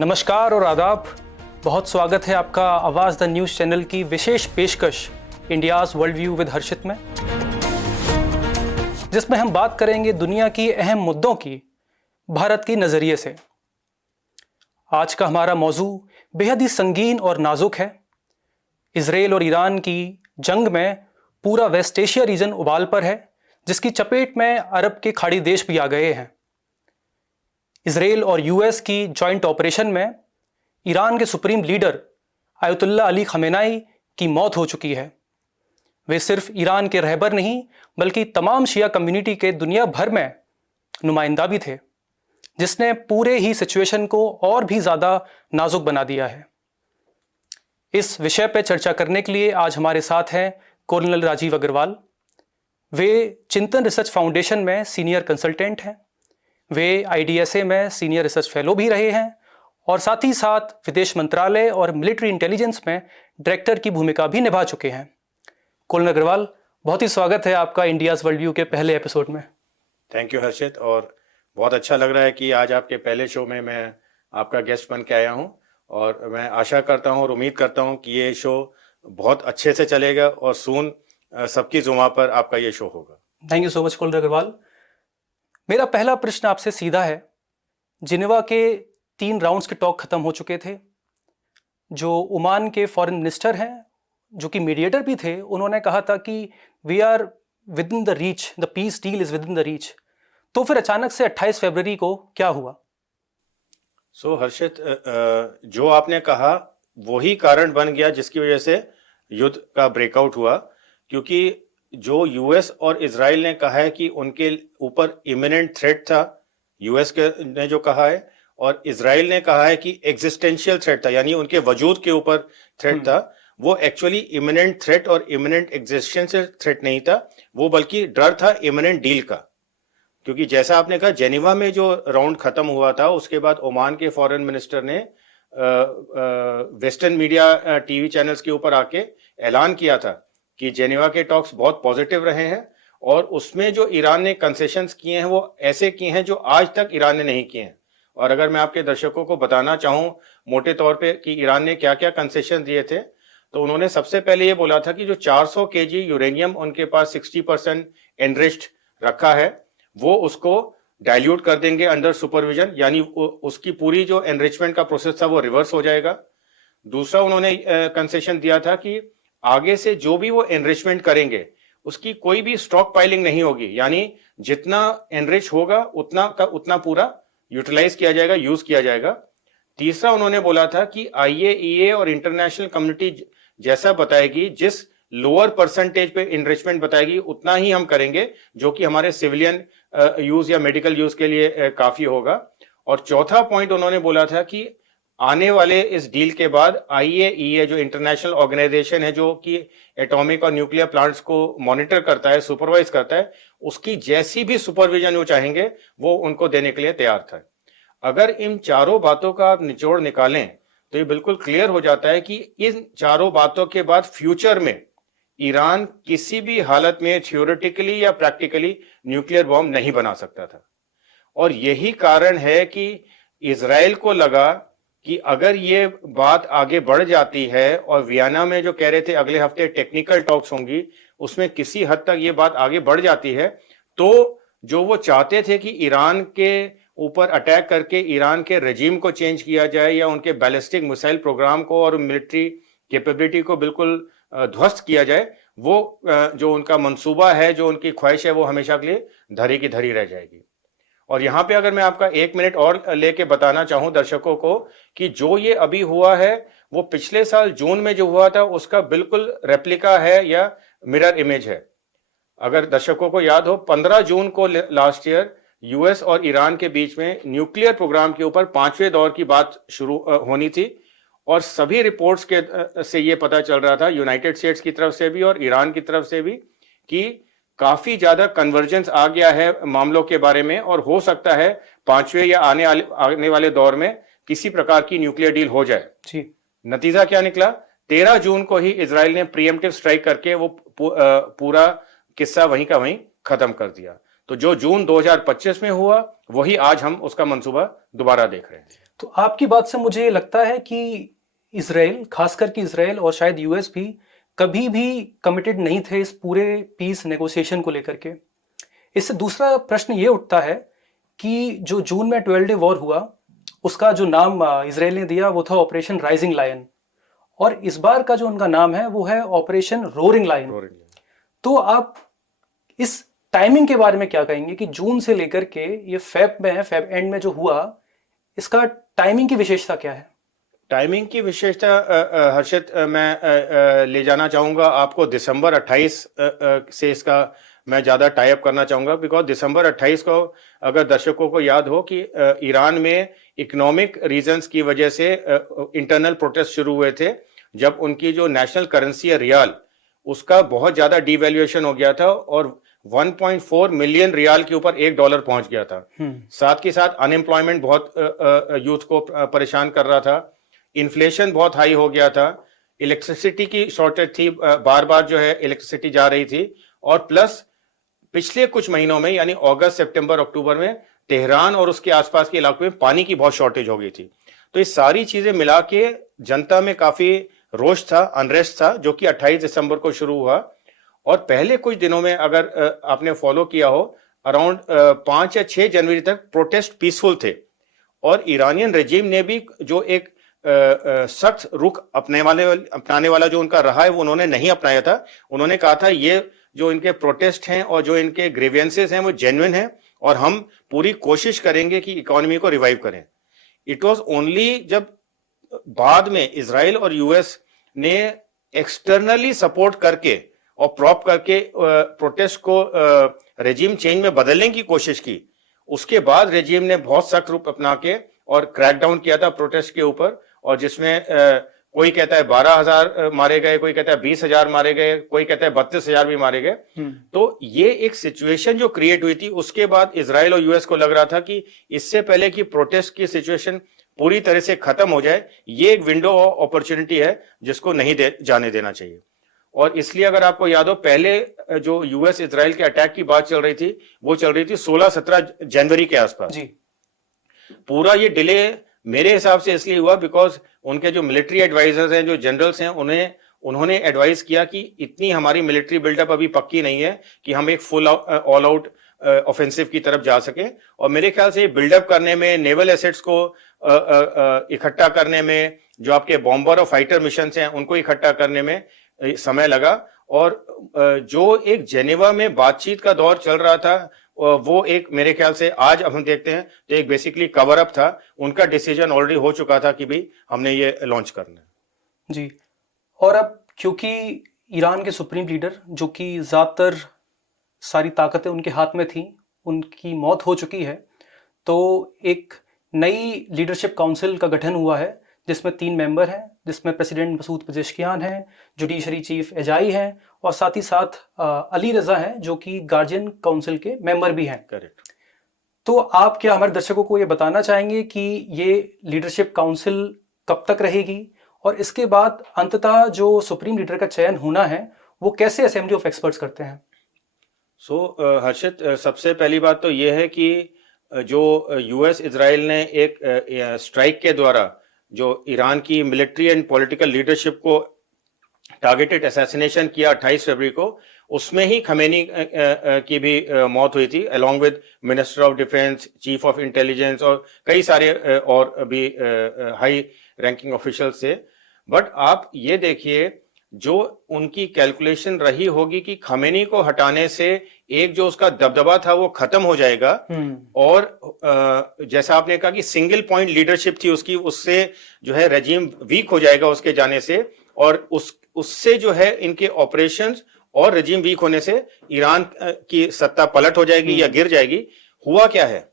नमस्कार और आदाब। बहुत स्वागत है आपका आवाज़ द न्यूज़ चैनल की विशेष पेशकश इंडियाज़ वर्ल्ड व्यू विद हर्षित में, जिसमें हम बात करेंगे दुनिया की अहम मुद्दों की भारत के नज़रिए से। आज का हमारा मौजू बेहद ही संगीन और नाजुक है। इजराइल और ईरान की जंग में पूरा वेस्ट एशिया रीजन उबाल पर है, जिसकी चपेट में अरब के खाड़ी देश भी आ गए हैं। इजराइल और यूएस की जॉइंट ऑपरेशन में ईरान के सुप्रीम लीडर आयतुल्ला अली खमेनाई की मौत हो चुकी है। वे सिर्फ ईरान के रहबर नहीं बल्कि तमाम शिया कम्युनिटी के दुनिया भर में नुमाइंदा भी थे, जिसने पूरे ही सिचुएशन को और भी ज़्यादा नाजुक बना दिया है। इस विषय पर चर्चा करने के लिए आज हमारे साथ हैं कर्नल राजीव अग्रवाल। वे चिंतन रिसर्च फाउंडेशन में सीनियर कंसल्टेंट हैं। वे IDSA में सीनियर रिसर्च फेलो भी रहे हैं और साथ ही साथ विदेश मंत्रालय और मिलिट्री इंटेलिजेंस में डायरेक्टर की भूमिका भी निभा चुके हैं। कर्नल अग्रवाल, बहुत ही स्वागत है आपका इंडियाज़ वर्ल्ड व्यू के पहले एपिसोड में। थैंक यू हर्षित, और बहुत अच्छा लग रहा है कि आज आपके पहले शो में मैं आपका गेस्ट बन के आया हूं, और मैं आशा करता हूं और उम्मीद करता हूं कि ये शो बहुत अच्छे से चलेगा और सून सबकी जुमा पर आपका ये शो होगा। Thank you so much colonel Agarwal. मेरा पहला प्रश्न आपसे सीधा है। जिनेवा के 3 राउंड्स के टॉक खत्म हो चुके थे। जो ओमान के फॉरेन मिनिस्टर हैं, जो कि मीडिएटर भी थे, उन्होंने कहा था कि we are within the reach, the peace deal is within the reach. तो फिर अचानक से 28 फरवरी को क्या हुआ? हर्षित, जो आपने कहा वही कारण बन गया जिसकी वजह से युद्ध का ब्रेकआउट हुआ, क्योंकि जो यूएस और इजराइल ने कहा है कि उनके ऊपर इमिनेंट थ्रेट था, यूएस ने जो कहा है, और इजराइल ने कहा है कि एग्जिस्टेंशियल थ्रेट था, यानी उनके वजूद के ऊपर थ्रेट था। वो एक्चुअली इमिनेंट थ्रेट और इमिनेंट एग्जिस्टेंशियल थ्रेट नहीं था, वो बल्कि डर था इमिनेंट डील का। क्योंकि जैसा आपने कहा, जेनीवा में जो राउंड खत्म हुआ था, उसके बाद ओमान के फॉरेन मिनिस्टर ने वेस्टर्न मीडिया टीवी चैनल्स के ऊपर आके ऐलान किया था कि जेनीवा के टॉक्स बहुत पॉजिटिव रहे हैं, और उसमें जो ईरान ने कंसेशंस किए हैं वो ऐसे किए हैं जो आज तक ईरान ने नहीं किए हैं। और अगर मैं आपके दर्शकों को बताना चाहूं मोटे तौर पे कि ईरान ने क्या क्या कंसेशन दिए थे, तो उन्होंने सबसे पहले ये बोला था कि जो 400 केजी यूरेनियम उनके पास 60% एनरिच्ड रखा है, वो उसको डाइल्यूट कर देंगे अंडर सुपरविजन, यानी उसकी पूरी जो एनरिचमेंट का प्रोसेस था वो रिवर्स हो जाएगा। दूसरा उन्होंने कंसेशन दिया था कि आगे से जो भी वो एनरिचमेंट करेंगे उसकी कोई भी स्टॉक पाइलिंग नहीं होगी, यानी जितना एनरिच होगा उतना का उतना पूरा यूटिलाइज किया जाएगा, यूज किया जाएगा। तीसरा उन्होंने बोला था कि IAEA और इंटरनेशनल कम्युनिटी जैसा बताएगी, जिस लोअर परसेंटेज पे एनरिचमेंट बताएगी उतना ही हम करेंगे, जो कि हमारे सिविलियन यूज या मेडिकल यूज के लिए काफी होगा। और चौथा पॉइंट उन्होंने बोला था कि आने वाले इस डील के बाद IAEA जो इंटरनेशनल ऑर्गेनाइजेशन है, जो कि एटॉमिक और न्यूक्लियर प्लांट्स को मॉनिटर करता है, सुपरवाइज करता है, उसकी जैसी भी सुपरविजन वो चाहेंगे वो उनको देने के लिए तैयार था। अगर इन चारों बातों का आप निचोड़ निकालें तो ये बिल्कुल क्लियर हो जाता है कि इन चारों बातों के बाद फ्यूचर में ईरान किसी भी हालत में थियोरेटिकली या प्रैक्टिकली न्यूक्लियर बॉम्ब नहीं बना सकता था। और यही कारण है कि इजराइल को लगा कि अगर ये बात आगे बढ़ जाती है, और वियना में जो कह रहे थे अगले हफ्ते टेक्निकल टॉक्स होंगी, उसमें किसी हद तक ये बात आगे बढ़ जाती है, तो जो वो चाहते थे कि ईरान के ऊपर अटैक करके ईरान के रेजिम को चेंज किया जाए या उनके बैलिस्टिक मिसाइल प्रोग्राम को और मिलिट्री कैपेबिलिटी को बिल्कुल ध्वस्त किया जाए, वो जो उनका मंसूबा है, जो उनकी ख्वाहिश है, वो हमेशा के लिए धरी की धरी रह जाएगी। और यहां पे अगर मैं आपका 1 मिनट और लेके बताना चाहूं दर्शकों को कि जो ये अभी हुआ है वो पिछले साल जून में जो हुआ था उसका बिल्कुल रेप्लिका है या मिरर इमेज है। अगर दर्शकों को याद हो, 15 जून को लास्ट ईयर यूएस और ईरान के बीच में न्यूक्लियर प्रोग्राम के ऊपर 5वें दौर की बात शुरू होनी थी, और सभी रिपोर्ट्स के से ये पता चल रहा था, यूनाइटेड स्टेट्स की तरफ से भी और ईरान की तरफ से भी, कि काफी ज्यादा कन्वर्जेंस आ गया है मामलों के बारे में, और हो सकता है 5वें या आने वाले दौर में किसी प्रकार की न्यूक्लियर डील हो जाए। जी। नतीजा क्या निकला? 13 जून को ही इजराइल ने प्रीएम्प्टिव स्ट्राइक करके वो पूरा किस्सा वहीं का वहीं खत्म कर दिया। तो जो जून 2025 में हुआ वही आज हम उसका मंसूबा दोबारा देख रहे हैं। तो आपकी बात से मुझे लगता है कि इसराइल, खासकर कि इसराइल और शायद यूएस भी कभी भी कमिटेड नहीं थे इस पूरे पीस नेगोशिएशन को लेकर के। इससे दूसरा प्रश्न ये उठता है कि जो जून में 12 डे वॉर हुआ, उसका जो नाम इसराइल ने दिया वो था ऑपरेशन राइजिंग लायन, और इस बार का जो उनका नाम है वो है ऑपरेशन रोरिंग लायन। तो आप इस टाइमिंग के बारे में क्या कहेंगे कि जून से लेकर के ये फेब एंड में जो हुआ, इसका टाइमिंग की विशेषता क्या है? टाइमिंग की विशेषता हर्षित, मैं ले जाना चाहूंगा आपको दिसंबर 28 से इसका मैं ज़्यादा टाई अप करना चाहूंगा, बिकॉज दिसंबर 28 को अगर दर्शकों को याद हो कि ईरान में इकोनॉमिक रीजंस की वजह से इंटरनल प्रोटेस्ट शुरू हुए थे, जब उनकी जो नेशनल करेंसी है रियाल, उसका बहुत ज़्यादा डिवैल्यूएशन हो गया था और 1.4 मिलियन रियाल के ऊपर $1 पहुंच गया था। साथ के साथ अनएम्प्लॉयमेंट बहुत यूथ को परेशान कर रहा था, इन्फ्लेशन बहुत हाई हो गया था, इलेक्ट्रिसिटी की शॉर्टेज थी, बार बार जो है इलेक्ट्रिसिटी जा रही थी, और प्लस पिछले कुछ महीनों में यानी अगस्त, सितंबर, अक्टूबर में तेहरान और उसके आसपास के इलाकों में पानी की बहुत शॉर्टेज हो गई थी। तो ये सारी चीजें मिला के जनता में काफी रोष था, अनरेस्ट था, जो कि 28 दिसंबर को शुरू हुआ। और पहले कुछ दिनों में अगर आपने फॉलो किया हो, अराउंड 5 या 6 जनवरी तक प्रोटेस्ट पीसफुल थे, और ईरानियन रेजिम ने भी जो एक सख्त रुख अपनाने वाला जो उनका रहा है वो उन्होंने नहीं अपनाया था। उन्होंने कहा था ये जो इनके प्रोटेस्ट हैं और जो इनके ग्रीवेंसेस हैं वो जेन्युइन हैं, और हम पूरी कोशिश करेंगे कि इकोनॉमी को रिवाइव करें। इट वाज ओनली जब बाद में इजराइल और यूएस ने एक्सटर्नली सपोर्ट करके और प्रॉप करके प्रोटेस्ट को रेजिम चेंज में बदलने की कोशिश की, उसके बाद रेजिम ने बहुत सख्त रूप अपना के और क्रैकडाउन किया था प्रोटेस्ट के ऊपर, और जिसमें कोई कहता है 12,000 मारे गए, कोई कहता है 20,000 मारे गए, कोई कहता है 32,000 भी मारे गए। तो ये एक सिचुएशन जो क्रिएट हुई थी, उसके बाद इजराइल और यूएस को लग रहा था कि इससे पहले कि प्रोटेस्ट की सिचुएशन पूरी तरह से खत्म हो जाए, ये एक विंडो ऑफ अपॉर्चुनिटी है जिसको नहीं जाने देना चाहिए। और इसलिए अगर आपको याद हो, पहले जो यूएस इजराइल के अटैक की बात चल रही थी, वो चल रही थी 16-17 जनवरी के आसपास जी। पूरा ये डिले मेरे हिसाब से इसलिए हुआ बिकॉज उनके जो मिलिट्री एडवाइजर्स हैं, जो जनरल्स हैं, उन्होंने एडवाइस किया कि इतनी हमारी मिलिट्री बिल्डअप अभी पक्की नहीं है कि हम एक फुल ऑल आउट ऑफेंसिव की तरफ जा सके। और मेरे ख्याल से बिल्डअप करने में, नेवल एसेट्स को इकट्ठा करने में, जो आपके बॉम्बर और फाइटर मिशन हैं उनको इकट्ठा करने में समय लगा। और जो एक जेनेवा में बातचीत का दौर चल रहा था, वो एक मेरे ख्याल से आज अब हम देखते हैं तो एक बेसिकली कवर अप था। उनका डिसीजन ऑलरेडी हो चुका था कि भी हमने ये लॉन्च करना है जी। और अब क्योंकि ईरान के सुप्रीम लीडर, जो कि ज़्यादातर सारी ताकतें उनके हाथ में थी, उनकी मौत हो चुकी है, तो एक नई लीडरशिप काउंसिल का गठन हुआ है जिसमें 3 मेंबर हैं, जिसमें प्रेसिडेंट मसूद पेजेश्कियान हैं, जुडिशरी चीफ एजाई हैं, और साथ ही साथ अली रजा हैं जो कि गार्जियन काउंसिल के मेंबर भी हैं। करेक्ट। तो आप क्या हमारे दर्शकों को ये बताना चाहेंगे कि ये लीडरशिप काउंसिल कब तक रहेगी, और इसके बाद अंततः जो सुप्रीम लीडर का चयन होना है वो कैसे असेंबली ऑफ एक्सपर्ट्स करते हैं? हर्षित, सबसे पहली बात तो ये है कि जो यूएस इजराइल ने एक स्ट्राइक के द्वारा जो ईरान की मिलिट्री एंड पॉलिटिकल लीडरशिप को टारगेटेड असैसिनेशन किया 28 फरवरी को, उसमें ही खमेनी की भी मौत हुई थी, along with minister of defence, chief of intelligence और कई सारे और भी हाई रैंकिंग ऑफिशियल्स थे। बट आप ये देखिए, जो उनकी कैलकुलेशन रही होगी कि खमेनी को हटाने से एक जो उसका दबदबा था वो खत्म हो जाएगा, और जैसा आपने कहा कि सिंगल पॉइंट लीडरशिप थी उसकी, उससे जो है रेजिम वीक हो जाएगा उसके जाने से, और उससे जो है इनके ऑपरेशंस और रेजिम वीक होने से ईरान की सत्ता पलट हो जाएगी या गिर जाएगी। हुआ क्या है?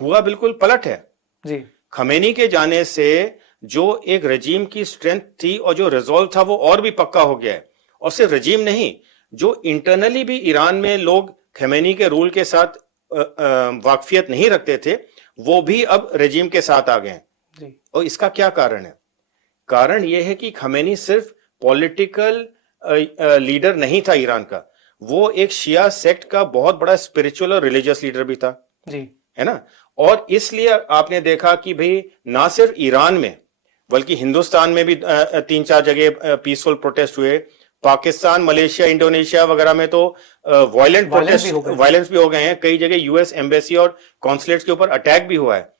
हुआ बिल्कुल पलट है जी। खमेनी के जाने से जो एक रेजिम की स्ट्रेंथ थी और जो रिजॉल्व था वो और भी पक्का हो गया है। और सिर्फ रेजिम नहीं, जो इंटरनली भी ईरान में लोग खमेनी के रूल के साथ वाकफियत नहीं रखते थे, वो भी अब रेजिम के साथ आ गए हैं। और इसका क्या कारण है? कारण यह है कि खमेनी सिर्फ पॉलिटिकल लीडर नहीं था ईरान का, वो एक शिया सेक्ट का बहुत बड़ा स्पिरिचुअल और रिलीजियस लीडर भी था जी। है ना। और इसलिए आपने देखा कि भाई ना सिर्फ ईरान में बल्कि हिंदुस्तान में भी 3-4 जगह पीसफुल प्रोटेस्ट हुए, पाकिस्तान, मलेशिया, इंडोनेशिया वगैरह में तो वायलेंट प्रोटेस्ट, वायलेंस भी हो गए हैं। कई जगह यूएस एम्बेसी और कॉन्सुलेट्स के ऊपर अटैक भी हुआ है।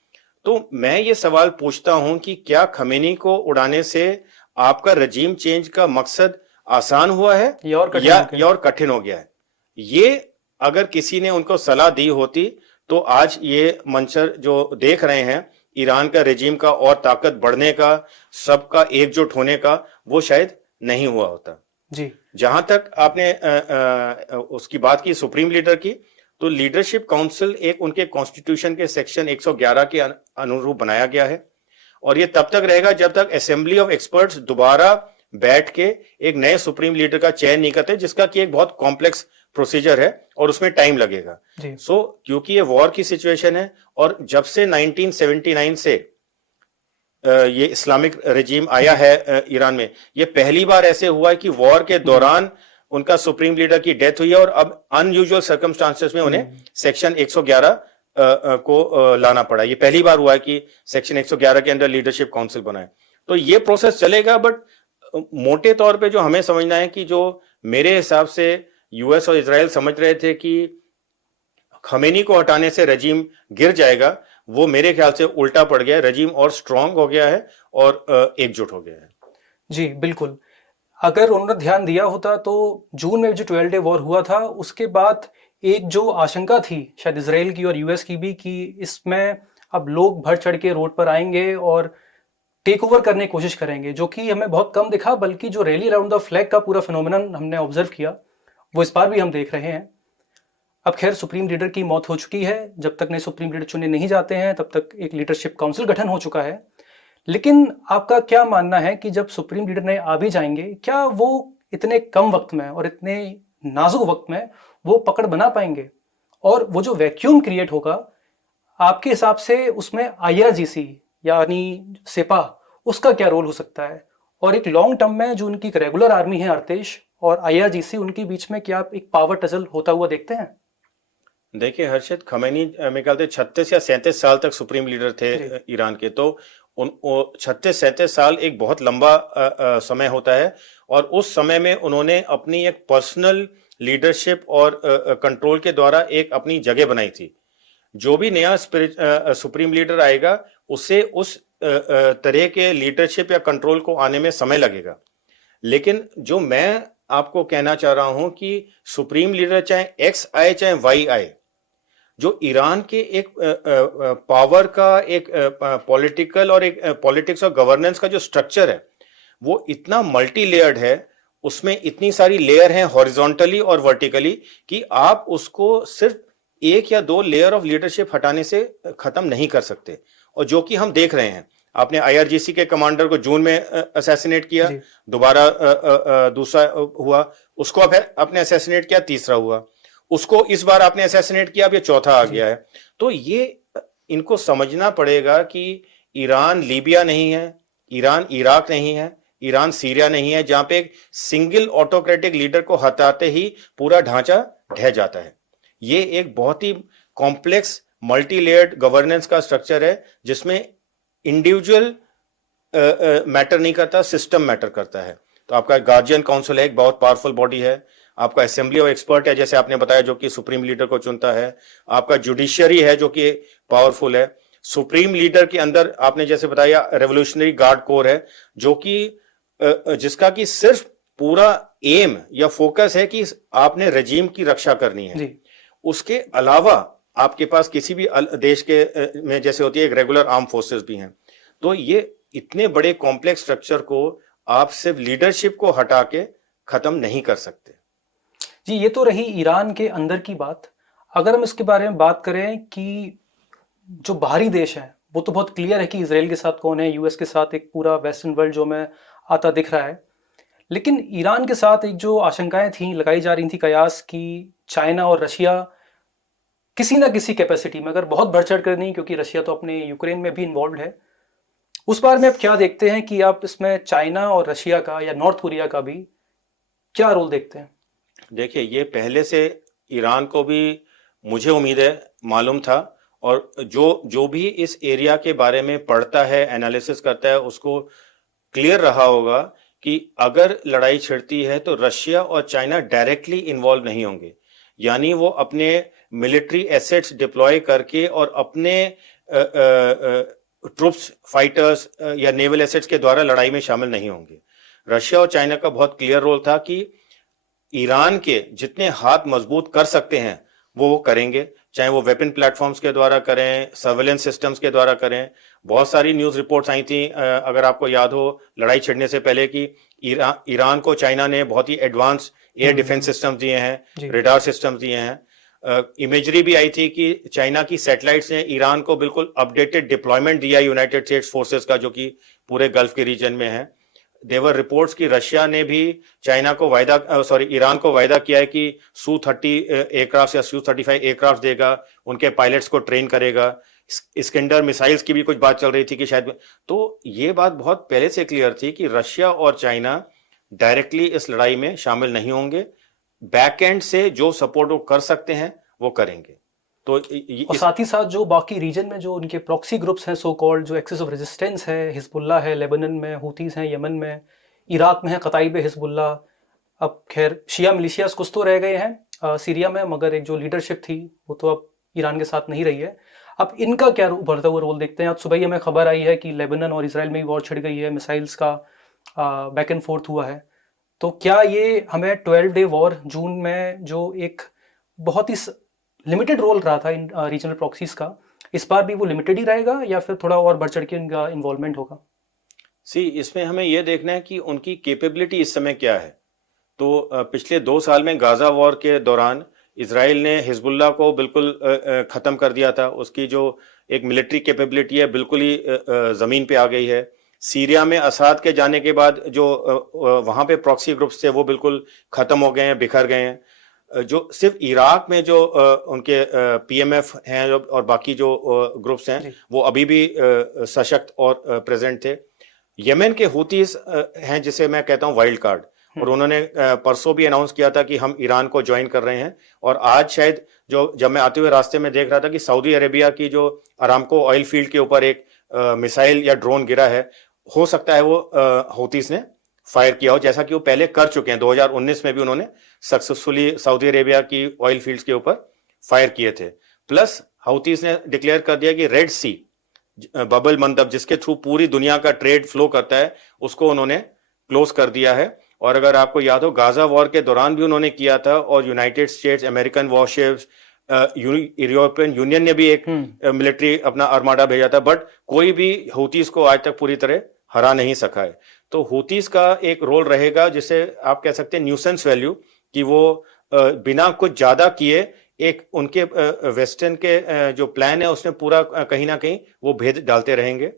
तो मैं ये सवाल पूछता हूं कि क्या खमेनी को उड़ाने से आपका रजीम चेंज का मकसद आसान हुआ है या और कठिन हो गया है? ये अगर किसी ने उनको सलाह दी होती तो आज ये मंचर जो देख रहे हैं ईरान का रेजिम का और ताकत बढ़ने का, सबका एकजुट होने का, वो शायद नहीं हुआ होता जी। जहां तक आपने उसकी बात की सुप्रीम लीडर की, तो लीडरशिप काउंसिल एक उनके कॉन्स्टिट्यूशन के सेक्शन 111 के अनुरूप बनाया गया है और ये तब तक रहेगा जब तक असेंबली ऑफ एक्सपर्ट्स दोबारा बैठ के एक नए सुप्रीम लीडर का चयन नहीं करते, जिसका कि एक बहुत कॉम्प्लेक्स प्रोसीजर है और उसमें टाइम लगेगा। क्योंकि ये वॉर की सिचुएशन है और जब से 1979 से ये इस्लामिक रेजिम आया है ईरान में, ये पहली बार ऐसे हुआ है कि वॉर के दौरान उनका सुप्रीम लीडर की डेथ हुई है और अब अनयूजुअल सर्कमस्टांसेस में उन्हें सेक्शन 111 को लाना पड़ा। ये पहली बार हुआ है कि सेक्शन 111 के अंदर लीडरशिप काउंसिल बना है। तो ये प्रोसेस चलेगा, बट मोटे तौर पे जो हमें समझना है कि जो मेरे हिसाब से यूएस और इजराइल समझ रहे थे कि खमेनी को हटाने से रजीम गिर जाएगा, वो मेरे ख्याल से उल्टा पड़ गया है। रजीम और स्ट्रांग हो गया है और एकजुट हो गया है। जी बिल्कुल। अगर उन्होंने ध्यान दिया होता तो जून में जो 12 डे वॉर हुआ था उसके बाद एक जो आशंका थी शायद इजराइल की और यूएस की भी कि इसमें अब लोग बढ़ चढ़ के रोड पर आएंगे और टेक ओवर करने की कोशिश करेंगे, जो कि हमें बहुत कम दिखा। बल्कि जो रैली अराउंड द फ्लैग का पूरा फिनोमेनन हमने ऑब्जर्व किया वो इस बार भी हम देख रहे हैं। अब खैर सुप्रीम लीडर की मौत हो चुकी है, जब तक नए सुप्रीम लीडर चुने नहीं जाते हैं तब तक एक लीडरशिप काउंसिल गठन हो चुका है। लेकिन आपका क्या मानना है कि जब सुप्रीम लीडर नए आ भी जाएंगे, क्या वो इतने कम वक्त में और इतने नाजुक वक्त में वो पकड़ बना पाएंगे? और वो जो वैक्यूम क्रिएट होगा आपके हिसाब से उसमें IRGC यानी सेपा, उसका क्या रोल हो सकता है? और एक लॉन्ग टर्म में जो उनकी रेगुलर आर्मी है अर्तेश और IRGC, उनके बीच में क्या एक पावर टसल होता हुआ देखते हैं? देखिए हर्षित, खमेनी मेरे ख्याल से 36 या 37 साल तक सुप्रीम लीडर थे ईरान के। तो 36-37 साल एक बहुत लंबा समय होता है और उस समय में उन्होंने अपनी एक पर्सनल लीडरशिप और कंट्रोल के द्वारा एक अपनी जगह बनाई थी। जो भी नया सुप्रीम लीडर आएगा उसे उस तरह के लीडरशिप या कंट्रोल को आने में समय लगेगा। लेकिन जो मैं आपको कहना चाह रहा हूं कि सुप्रीम लीडर चाहे X आए चाहे Y आए, जो ईरान के एक पावर का एक पॉलिटिकल और एक पॉलिटिक्स और गवर्नेंस का जो स्ट्रक्चर है वो इतना मल्टी लेयर्ड है, उसमें इतनी सारी लेयर हैं हॉरिजॉन्टली और वर्टिकली कि आप उसको सिर्फ एक या दो लेयर ऑफ लीडरशिप हटाने से खत्म नहीं कर सकते। और जो कि हम देख रहे हैं, आपने IRGC के कमांडर को जून में असैसिनेट किया, दोबारा दूसरा हुआ, उसको आपने असैसिनेट किया, तीसरा हुआ, उसको इस बार आपने असैसिनेट किया, अब ये चौथा आ गया है। तो ये इनको समझना पड़ेगा कि ईरान लीबिया नहीं है, ईरान इराक नहीं है, ईरान सीरिया नहीं है जहां पे एक सिंगल ऑटोक्रेटिक लीडर को हटाते ही पूरा ढांचा ढह जाता है। ये एक बहुत ही कॉम्प्लेक्स मल्टी लेयर्ड गवर्नेंस का स्ट्रक्चर है जिसमें इंडिविजुअल मैटर नहीं करता, सिस्टम मैटर करता है। तो आपका गार्जियन काउंसिल है, एक बहुत पावरफुल बॉडी है। आपका असेंबली ऑफ एक्सपर्ट है, जैसे आपने बताया, जो कि सुप्रीम लीडर को चुनता है। आपका जुडिशियरी है जो कि पावरफुल है। सुप्रीम लीडर के अंदर आपने जैसे बताया रेवोल्यूशनरी गार्ड कोर है, जो कि जिसका कि सिर्फ पूरा एम या फोकस है कि आपने रजीम की रक्षा करनी है। उसके अलावा आपके पास किसी भी देश के में जैसे होती है एक रेगुलर आर्म फोर्सेस भी हैं। तो ये इतने बड़े कॉम्प्लेक्स स्ट्रक्चर को आप सिर्फ लीडरशिप को हटा के खत्म नहीं कर सकते। जी, ये तो रही ईरान के अंदर की बात। अगर हम इसके बारे में बात करें कि जो बाहरी देश है वो तो बहुत क्लियर है कि इसराइल के साथ कौन है, यूएस के साथ एक पूरा वेस्टर्न वर्ल्ड जो में आता दिख रहा है। लेकिन ईरान के साथ एक जो आशंकाएं थी, लगाई जा रही थी कयास की चाइना और रशिया किसी ना किसी कैपेसिटी में, अगर बहुत बढ़ चढ़ कर नहीं, क्योंकि रशिया तो अपने यूक्रेन में भी इन्वॉल्व है, उस बार में आप क्या देखते हैं कि आप इसमें चाइना और रशिया का या नॉर्थ कोरिया का भी क्या रोल देखते हैं? देखिए, ये पहले से ईरान को भी मुझे उम्मीद है मालूम था और जो भी इस एरिया के बारे में पढ़ता है, एनालिसिस करता है, उसको क्लियर रहा होगा कि अगर लड़ाई छिड़ती है तो रशिया और चाइना डायरेक्टली इन्वॉल्व नहीं होंगे, यानी वो अपने मिलिट्री एसेट्स डिप्लॉय करके और अपने ट्रुप्स, फाइटर्स या नेवल एसेट्स के द्वारा लड़ाई में शामिल नहीं होंगे। रशिया और चाइना का बहुत क्लियर रोल था कि ईरान के जितने हाथ मजबूत कर सकते हैं वो करेंगे, चाहे वो वेपन प्लेटफॉर्म्स के द्वारा करें, सर्वेलेंस सिस्टम्स के द्वारा करें। बहुत सारी न्यूज रिपोर्ट्स आई थी, अगर आपको याद हो, लड़ाई छिड़ने से पहले कि ईरान को चाइना ने बहुत ही एडवांस एयर डिफेंस सिस्टम दिए हैं, रेडार सिस्टम दिए हैं। इमेजरी भी आई थी कि चाइना की सैटेलाइट्स ने ईरान को बिल्कुल अपडेटेड डिप्लॉयमेंट दिया यूनाइटेड स्टेट्स फोर्सेस का, जो कि पूरे गल्फ के रीजन में है। देवर रिपोर्ट्स की रशिया ने भी ईरान को वायदा किया है कि Su-30 एयरक्राफ्ट या Su-35 एयरक्राफ्ट देगा, उनके पायलट्स को ट्रेन करेगा। इस्कंदर मिसाइल्स की भी कुछ बात चल रही थी कि शायद, तो ये बात बहुत पहले से क्लियर थी कि रशिया और चाइना डायरेक्टली इस लड़ाई में शामिल नहीं होंगे, बैक एंड से जो सपोर्ट वो कर सकते हैं वो करेंगे। तो और साथ ही साथ जो बाकी रीजन में जो उनके प्रॉक्सी ग्रुप्स हैं, सो कॉल्ड, जो एक्सेस ऑफ रेजिस्टेंस है, हिजबुल्ला है लेबनान में, हुतीस हैं यमन में, इराक में है कताइब हिजबुल्ला, अब खैर शिया मिलिशियास कुछ तो रह गए हैं सीरिया में, मगर एक जो लीडरशिप थी वो तो अब ईरान के साथ नहीं रही है। अब इनका क्या उभरता हुआ रोल देखते हैं। आज सुबह ही हमें खबर आई है कि लेबनान और इसराइल में भी वॉर छिड़ गई है, मिसाइल्स का बैक एंड फोर्थ हुआ है। तो क्या ये हमें 12 डे वॉर जून में जो एक बहुत ही लिमिटेड रोल रहा था इन रीजनल प्रॉक्सीज का, इस बार भी वो लिमिटेड ही रहेगा या फिर थोड़ा और बढ़ चढ़ के इनका इन्वॉल्वमेंट होगा? इसमें हमें यह देखना है कि उनकी कैपेबिलिटी इस समय क्या है। तो पिछले 2 साल में गाजा वॉर के दौरान इसराइल ने हिजबुल्ला को बिल्कुल खत्म कर दिया था। उसकी जो एक मिलिट्री कैपेबिलिटी है बिल्कुल ही जमीन पे आ गई है। सीरिया में असद के जाने के बाद जो वहां पे प्रॉक्सी ग्रुप्स थे वो बिल्कुल खत्म हो गए हैं, बिखर गए हैं। जो सिर्फ इराक में जो उनके पीएमएफ हैं और बाकी जो ग्रुप्स हैं वो अभी भी सशक्त और प्रेजेंट थे। यमन के हुतीस हैं जिसे मैं कहता हूं वाइल्ड कार्ड, और उन्होंने परसों भी अनाउंस किया था कि हम ईरान को ज्वाइन कर रहे हैं। और आज शायद जब मैं आते हुए रास्ते में देख रहा था कि सऊदी अरेबिया की जो अरामको ऑयल फील्ड के ऊपर एक मिसाइल या ड्रोन गिरा है, हो सकता है वो हुतीस ने फायर किया हो, जैसा कि वो पहले कर चुके हैं। 2019 में भी उन्होंने सक्सेसफुली सऊदी अरेबिया की ऑयल फील्ड्स के ऊपर फायर किए थे। प्लस हुतीस ने डिक्लेयर कर दिया कि रेड सी बबल मंदब, जिसके थ्रू पूरी दुनिया का ट्रेड फ्लो करता है, उसको उन्होंने क्लोज कर दिया है। और अगर आपको याद हो, गाजा वॉर के दौरान भी उन्होंने किया था, और United states, American warships, European union ने भी एक मिलिट्री अपना आर्माडा भेजा था, बट कोई भी हुतीस को आज तक पूरी तरह हरा नहीं सका है। तो हुतीस का एक रोल रहेगा जिसे आप कह सकते हैं न्यूसेंस वैल्यू, कि वो बिना कुछ ज्यादा किए एक उनके वेस्टर्न के जो प्लान है उसमें पूरा कहीं ना कहीं वो भेद डालते रहेंगे।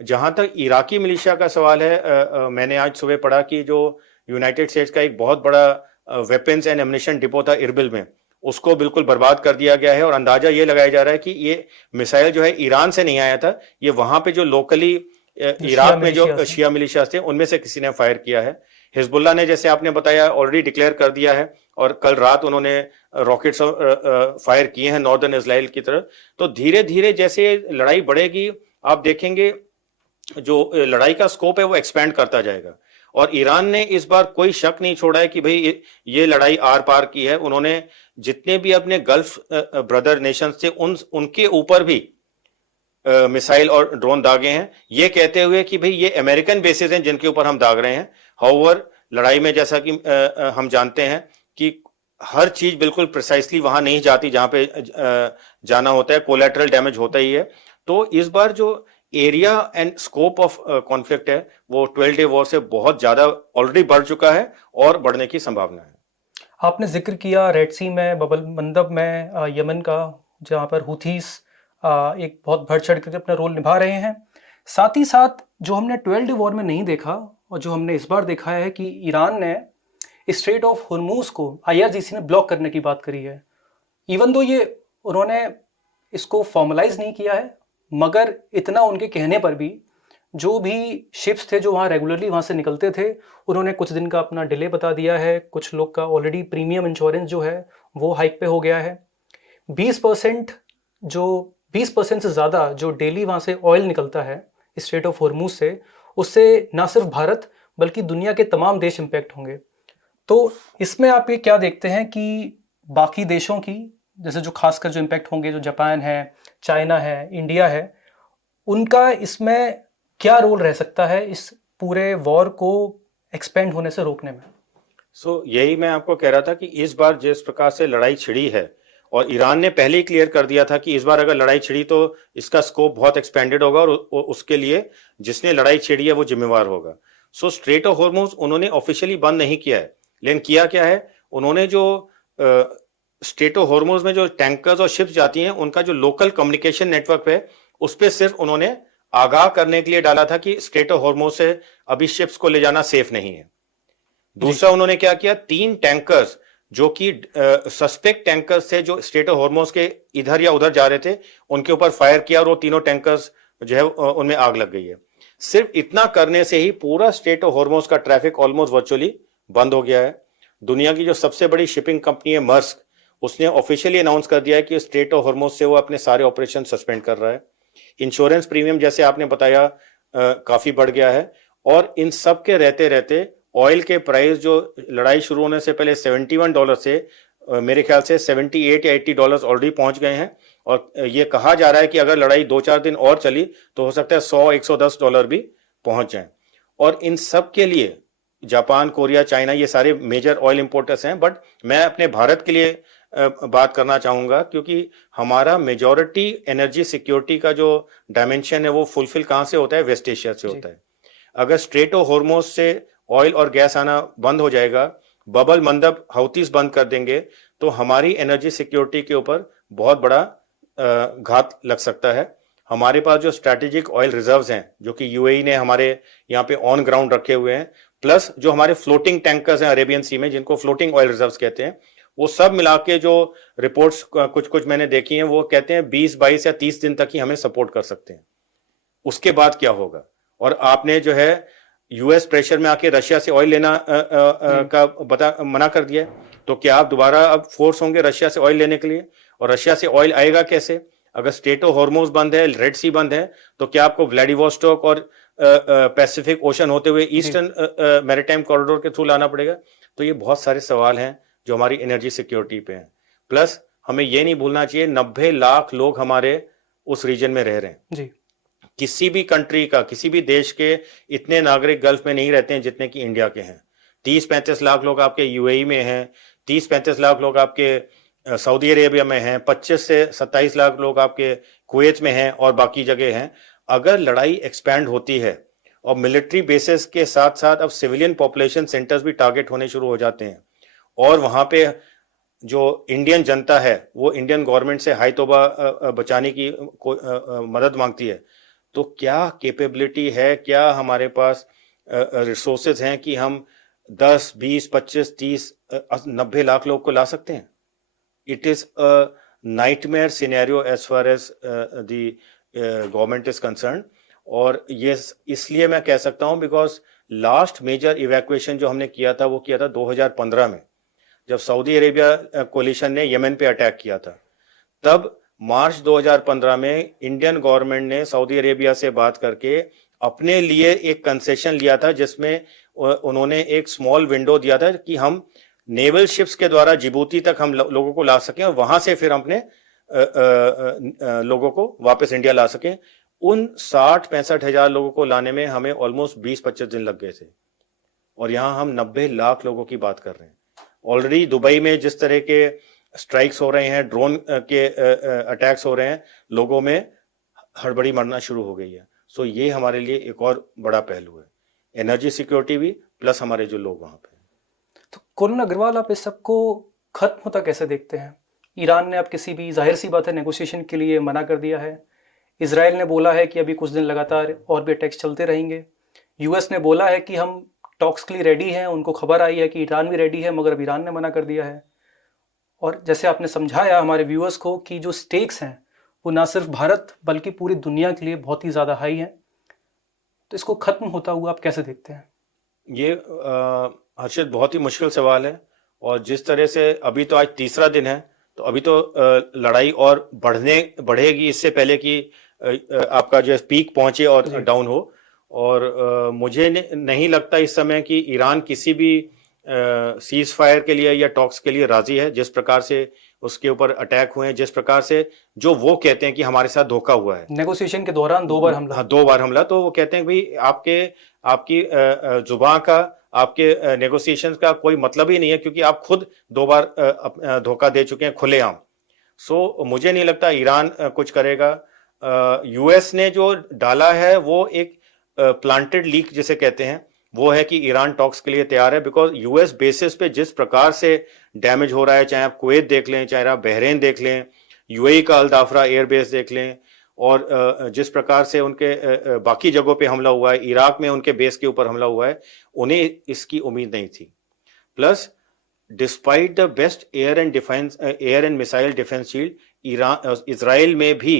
जहां तक इराकी मिलिशिया का सवाल है, मैंने आज सुबह पढ़ा कि जो यूनाइटेड स्टेट्स का एक बहुत बड़ा वेपन्स एंड एम्युनिशन डिपो था इरबिल में, उसको बिल्कुल बर्बाद कर दिया गया है। और अंदाजा ये लगाया जा रहा है कि ये मिसाइल जो है ईरान से नहीं आया था, ये वहां पे जो लोकली इराक में जो शिया मिलिशिया थे उनमें से किसी ने फायर किया है। हिजबुल्ला ने, जैसे आपने बताया, ऑलरेडी डिक्लेयर कर दिया है, और कल रात उन्होंने रॉकेट्स फायर किए हैं नॉर्दर्न इजराइल की तरफ। तो धीरे धीरे जैसे लड़ाई बढ़ेगी, आप देखेंगे जो लड़ाई का स्कोप है वो एक्सपैंड करता जाएगा। और ईरान ने इस बार कोई शक नहीं छोड़ा है कि भाई ये लड़ाई आर पार की है। उन्होंने जितने भी अपने गल्फ ब्रदर नेशंस थे उनके ऊपर भी मिसाइल और ड्रोन दागे हैं, ये कहते हुए कि भाई ये अमेरिकन बेसिस हैं जिनके ऊपर हम दाग रहे हैं। हाउएवर लड़ाई में जैसा कि हम जानते हैं कि हर चीज बिल्कुल प्रिसाइसली वहां नहीं जाती जहां पे जाना होता है, कोलैटरल डैमेज होता ही है। तो इस बार जो area and scope of conflict है वो 12 डे वॉर से बहुत ज्यादा ऑलरेडी बढ़ चुका है और बढ़ने की संभावना है। आपने जिक्र किया रेड सी में, बबल मंदब में, यमन का, जहां पर हुथीस एक बहुत बढ़ चढ़ कर अपना रोल निभा रहे हैं। साथ ही साथ जो हमने 12 डे वॉर में नहीं देखा और जो हमने इस बार देखा है कि ईरान ने स्ट्रेट ऑफ हुर्मुज को IRGC ने ब्लॉक करने की बात करी है। इवन दो ये उन्होंने इसको फॉर्मलाइज नहीं किया है, मगर इतना उनके कहने पर भी जो भी शिप्स थे जो वहाँ रेगुलरली वहाँ से निकलते थे, उन्होंने कुछ दिन का अपना डिले बता दिया है। कुछ लोग का ऑलरेडी प्रीमियम इंश्योरेंस जो है वो हाइक पे हो गया है। 20% जो 20% से ज़्यादा जो डेली वहाँ से ऑयल निकलता है स्ट्रेट ऑफ हॉर्मूज से, उससे ना सिर्फ भारत बल्कि दुनिया के तमाम देश इम्पैक्ट होंगे। तो इसमें आप ये क्या देखते हैं कि बाकी देशों की, जैसे जो खासकर जो इम्पैक्ट होंगे, जो जापान है, चाइना है, इंडिया है, उनका इसमें क्या रोल रह सकता है इस पूरे वॉर को एक्सपेंड होने से रोकने में? यही मैं आपको कह रहा था कि इस बार जिस प्रकार से लड़ाई छिड़ी है, और ईरान ने पहले ही क्लियर कर दिया था कि इस बार अगर लड़ाई छिड़ी तो इसका स्कोप बहुत एक्सपेंडेड होगा और उसके लिए जिसने लड़ाई छिड़ी है वो जिम्मेवार होगा। स्ट्रेट ऑफ हॉर्मुज उन्होंने ऑफिशियली बंद नहीं किया है, लेकिन किया क्या है, उन्होंने जो स्ट्रेट ऑफ हॉर्मुज में जो टैंकर्स और शिप्स जाती हैं उनका जो लोकल कम्युनिकेशन नेटवर्क है उस पर सिर्फ उन्होंने आगाह करने के लिए डाला था कि स्ट्रेट ऑफ हॉर्मुज से अभी शिप्स को ले जाना सेफ नहीं है। दूसरा उन्होंने क्या किया, 3 टैंकर्स जो कि सस्पेक्ट टैंकर्स थे जो स्ट्रेट ऑफ हॉर्मुज के इधर या उधर जा रहे थे, उनके ऊपर फायर किया और वो तीनों टैंकर्स जो है उनमें आग लग गई है। सिर्फ इतना करने से ही पूरा स्ट्रेट ऑफ हॉर्मुज का ट्रैफिक ऑलमोस्ट वर्चुअली बंद हो गया है। दुनिया की जो सबसे बड़ी शिपिंग कंपनी है मर्स्क, उसने ऑफिशियली अनाउंस कर दिया है कि स्ट्रेट ऑफ हॉर्मुज से वो अपने सारे ऑपरेशन सस्पेंड कर रहा है। इंश्योरेंस प्रीमियम जैसे आपने बताया काफी बढ़ गया है, और इन सब के रहते रहते ऑयल के प्राइस जो लड़ाई शुरू होने से पहले $71 से मेरे ख्याल से 78 या $80 ऑलरेडी पहुंच गए हैं, और ये कहा जा रहा है कि अगर लड़ाई 2-4 दिन और चली तो हो सकता है $100-110 भी पहुंच जाए। और इन सब के लिए जापान, कोरिया, चाइना ये सारे मेजर ऑयल इंपोर्टर्स हैं, बट मैं अपने भारत के लिए बात करना चाहूंगा क्योंकि हमारा मेजॉरिटी एनर्जी सिक्योरिटी का जो डायमेंशन है वो फुलफिल कहां से होता है, वेस्ट एशिया से होता है। अगर स्ट्रेट ऑफ हॉर्मुज से ऑयल और गैस आना बंद हो जाएगा, बबल मंदब हौतीस बंद कर देंगे, तो हमारी एनर्जी सिक्योरिटी के ऊपर बहुत बड़ा घात लग सकता है। हमारे पास जो स्ट्रैटेजिक ऑयल रिजर्व्स हैं जो कि यूएई ने हमारे यहाँ पे ऑन ग्राउंड रखे हुए हैं, प्लस जो हमारे फ्लोटिंग टैंकर्स हैं अरेबियन सी में जिनको फ्लोटिंग ऑयल रिजर्व्स कहते हैं, वो सब मिला के जो रिपोर्ट्स कुछ मैंने देखी हैं वो कहते हैं 20, 22 या 30 दिन तक ही हमें सपोर्ट कर सकते हैं। उसके बाद क्या होगा? और आपने जो है यूएस प्रेशर में आके रशिया से ऑयल लेना का मना कर दिया, तो क्या आप दोबारा अब फोर्स होंगे रशिया से ऑयल लेने के लिए? और रशिया से ऑयल आएगा कैसे? अगर स्ट्रेट ऑफ हॉर्मुज बंद है, रेड सी बंद है, तो क्या आपको व्लादिवोस्टोक और पैसिफिक ओशन होते हुए ईस्टर्न मैरीटाइम कॉरिडोर के थ्रू लाना पड़ेगा? तो ये बहुत सारे सवाल हैं जो हमारी एनर्जी सिक्योरिटी पे हैं। प्लस हमें ये नहीं भूलना चाहिए 90 लाख लोग हमारे उस रीजन में रह रहे हैं जी। किसी भी कंट्री का, किसी भी देश के इतने नागरिक गल्फ में नहीं रहते हैं जितने कि इंडिया के हैं। 30-35 लाख लोग आपके यूएई में हैं, 30-35 लाख लोग आपके सऊदी अरेबिया में हैं, 25 से 27 लाख लोग आपके कुवैत में हैं और बाकी जगह हैं। अगर लड़ाई एक्सपैंड होती है और मिलिट्री बेसिस के साथ साथ अब सिविलियन पॉपुलेशन सेंटर्स भी टारगेट होने शुरू हो जाते हैं, और वहां पे जो इंडियन जनता है वो इंडियन गवर्नमेंट से हाई तौबा बचाने की मदद मांगती है, तो क्या कैपेबिलिटी है, क्या हमारे पास रिसोर्सेज हैं कि हम 10, 20, 25, 30, 90 लाख लोग को ला सकते हैं? It is a nightmare scenario as far as the government is concern. और ये इसलिए मैं कह सकता हूं बिकॉज लास्ट मेजर इवैक्यूएशन जो हमने किया था वो किया था 2015 में, जब सऊदी अरेबिया कोलिशन ने यमन पे अटैक किया था। तब मार्च 2015 में इंडियन गवर्नमेंट ने सऊदी अरेबिया से बात करके अपने लिए एक कंसेशन लिया था जिसमें उन्होंने एक स्मॉल विंडो दिया था कि हम नेवल शिप्स के द्वारा जिबूती तक हम लोगों को ला सकें और वहां से फिर अपने लोगों को वापस इंडिया ला सकें। उन 60-65 हजार लोगों को लाने में हमें ऑलमोस्ट 20-25 दिन लग गए थे, और यहां हम 90 लाख लोगों की बात कर रहे हैं। ऑलरेडी दुबई में जिस तरह के स्ट्राइक्स हो रहे हैं, ड्रोन के अटैक्स हो रहे हैं, लोगों में हड़बड़ी मरना शुरू हो गई है। सो ये हमारे लिए एक और बड़ा पहलू है, एनर्जी सिक्योरिटी भी प्लस हमारे जो लोग वहां पे। तो कुरन अग्रवाल, आप इस सबको खत्म होता कैसे देखते हैं? ईरान ने अब किसी भी, जाहिर सी बात है, नेगोशिएशन के लिए मना कर दिया है। इजराइल ने बोला है कि अभी कुछ दिन लगातार और भी अटैक्स चलते रहेंगे। यूएस ने बोला है कि हम टॉक्स के लिए रेडी हैं, उनको खबर आई है कि ईरान भी रेडी है, मगर अब ईरान ने मना कर दिया है। और जैसे आपने समझाया हमारे व्यूअर्स को कि जो स्टेक्स हैं वो ना सिर्फ भारत बल्कि पूरी दुनिया के लिए बहुत ही ज़्यादा हाई हैं, तो इसको ख़त्म होता हुआ आप कैसे देखते हैं? ये हर्षित बहुत ही मुश्किल सवाल है, और जिस तरह से अभी तो आज तीसरा दिन है तो अभी तो लड़ाई और बढ़ेगी इससे पहले कि आपका जो पीक पहुंचे और डाउन हो। और मुझे नहीं लगता इस समय कि ईरान किसी भी सीज फायर के लिए या टॉक्स के लिए राजी है। जिस प्रकार से उसके ऊपर अटैक हुए हैं, जिस प्रकार से जो वो कहते हैं कि हमारे साथ धोखा हुआ है, नेगोशिएशन के दौरान 2 बार हमला। हाँ, 2 बार हमला। तो वो कहते हैं भाई आपकी जुबान का, आपके नेगोशिएशंस का कोई मतलब ही नहीं है, क्योंकि आप खुद 2 बार धोखा दे चुके हैं खुलेआम। सो मुझे नहीं लगता ईरान कुछ करेगा। यूएस ने जो डाला है वो एक प्लांटेड लीक जिसे कहते हैं, वो है कि ईरान टॉक्स के लिए तैयार है। बिकॉज यूएस बेसिस पे जिस प्रकार से डैमेज हो रहा है, चाहे आप कुवैत देख लें, चाहे आप बहरीन देख लें, यूएई का अल दाफरा एयरबेस देख लें, और जिस प्रकार से उनके बाकी जगहों पे हमला हुआ है, इराक में उनके बेस के ऊपर हमला हुआ है, उन्हें इसकी उम्मीद नहीं थी। Plus despite the best air and missile defence shield, Israel में भी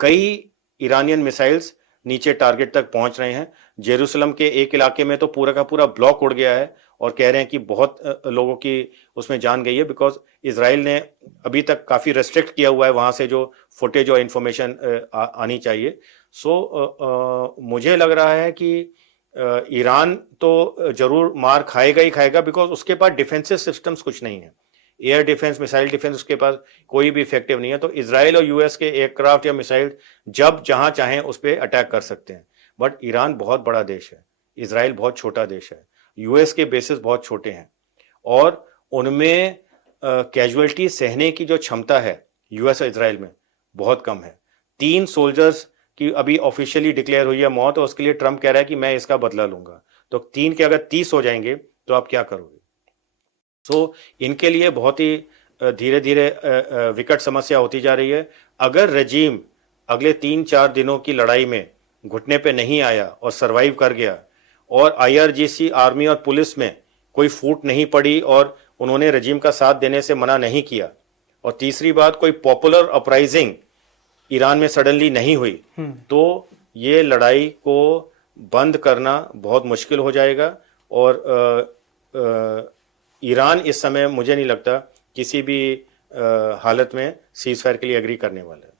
कई ईरानियन मिसाइल्स नीचे टारगेट तक पहुंच रहे हैं। जेरूसलम के एक इलाके में तो पूरा का पूरा ब्लॉक उड़ गया है, और कह रहे हैं कि बहुत लोगों की उसमें जान गई है, बिकॉज इजराइल ने अभी तक काफी रेस्ट्रिक्ट किया हुआ है वहां से जो फुटेज और इंफॉर्मेशन आनी चाहिए। सो मुझे लग रहा है कि ईरान तो जरूर मार खाएगा ही खाएगा, बिकॉज उसके पास डिफेंसिव सिस्टम्स कुछ नहीं है। एयर डिफेंस, मिसाइल डिफेंस उसके पास कोई भी इफेक्टिव नहीं है। तो इजराइल और यूएस के एयरक्राफ्ट या मिसाइल जब जहां चाहें उस पर अटैक कर सकते हैं। बट ईरान बहुत बड़ा देश है, इजराइल बहुत छोटा देश है, यूएस के बेसिस बहुत छोटे हैं, और उनमें कैजुअलिटी सहने की जो क्षमता है यूएस और इजराइल में बहुत कम है। 3 सोल्जर्स की अभी ऑफिशियली डिक्लेयर हुई है मौत, और उसके लिए ट्रंप कह रहा है कि मैं इसका बदला लूंगा। तो 3 के अगर 30 हो जाएंगे तो आप क्या करोगे? सो इनके लिए बहुत ही धीरे धीरे विकट समस्या होती जा रही है। अगर रजीम अगले 3-4 दिनों की लड़ाई में घुटने पे नहीं आया और सरवाइव कर गया, और आईआरजीसी, आर्मी और पुलिस में कोई फूट नहीं पड़ी, और उन्होंने रजीम का साथ देने से मना नहीं किया, और तीसरी बात कोई पॉपुलर अपराइजिंग ईरान में सडनली नहीं हुई, तो ये लड़ाई को बंद करना बहुत मुश्किल हो जाएगा। और ईरान इस समय मुझे नहीं लगता किसी भी हालत में सीज फायर के लिए एग्री करने वाला है।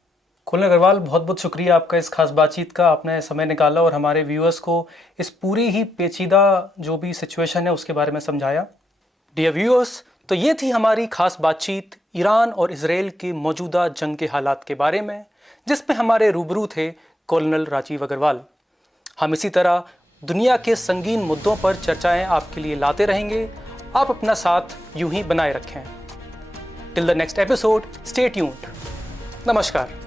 कुलन अग्रवाल, बहुत बहुत शुक्रिया आपका इस खास बातचीत का। आपने समय निकाला और हमारे व्यूअर्स को इस पूरी ही पेचीदा जो भी सिचुएशन है उसके बारे में समझाया। डियर व्यूअर्स, तो ये थी हमारी खास बातचीत ईरान और इजराइल के मौजूदा जंग के हालात के बारे में, जिसमें हमारे रूबरू थे कर्नल राजीव अग्रवाल। हम इसी तरह दुनिया के संगीन मुद्दों पर चर्चाएं आपके लिए लाते रहेंगे। आप अपना साथ यूं ही बनाए रखें। Till the next episode, stay tuned. नमस्कार।